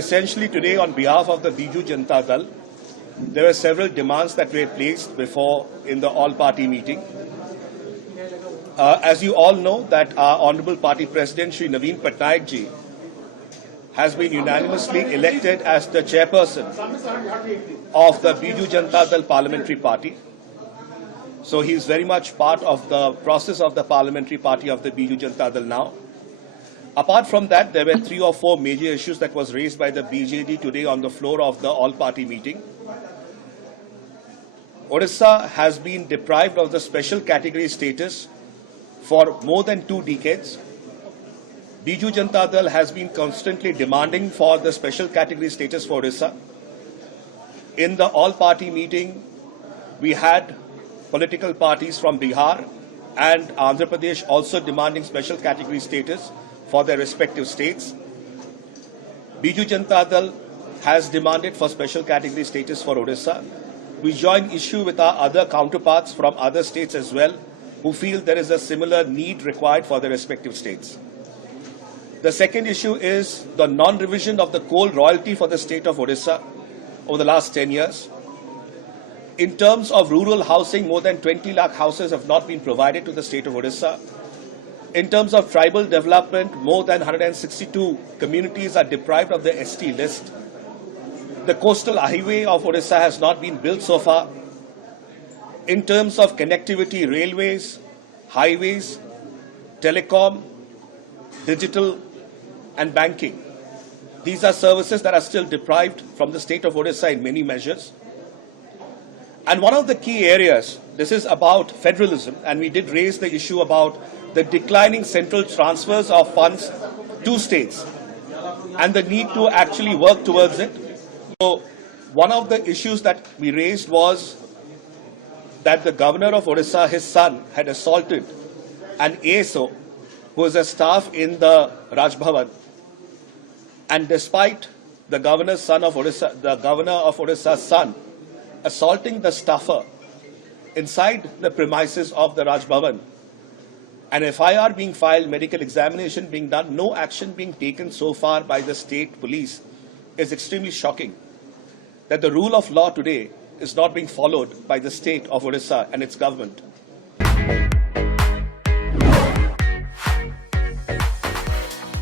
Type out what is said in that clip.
essentially today on behalf of the Biju Janata Dal, there were several demands that were placed before in the all-party meeting. As you all know, that our Honourable Party President, Shri Naveen Patnaik ji, has been unanimously elected as the chairperson of the Biju Janata Dal Parliamentary Party. So he is very much part of the process of the Parliamentary Party of the Biju Janata Dal now. Apart from that, there were 3 or 4 major issues that was raised by the BJD today on the floor of the all-party meeting. Odisha has been deprived of the special category status for more than 2 decades. Biju Janata Dal has been constantly demanding for the special category status for Odisha. In the all-party meeting, we had political parties from Bihar and Andhra Pradesh also demanding special category status for their respective states. Biju Janata Dal has demanded for special category status for Odisha. We join issue with our other counterparts from other states as well, who feel there is a similar need required for their respective states. The second issue is the non-revision of the coal royalty for the state of Odisha over the last 10 years. In terms of rural housing, more than 20 lakh houses have not been provided to the state of Odisha. In terms of tribal development, more than 162 communities are deprived of the ST list. The coastal highway of Odisha has not been built so far. In terms of connectivity, railways, highways, telecom, digital and banking, these are services that are still deprived from the state of Odisha in many measures. And one of the key areas, this is about federalism, and we did raise the issue about the declining central transfers of funds to states and the need to actually work towards it. So one of the issues that we raised was that the governor of Odisha, his son, had assaulted an ASO who is a staff in the Raj Bhavan. And despite the governor's son of Odisha, the governor of Odisha's son, assaulting the staffer inside the premises of the Raj Bhavan, an FIR being filed, medical examination being done, no action being taken so far by the state police, is extremely shocking. That the rule of law today is not being followed by the state of Odisha and its government.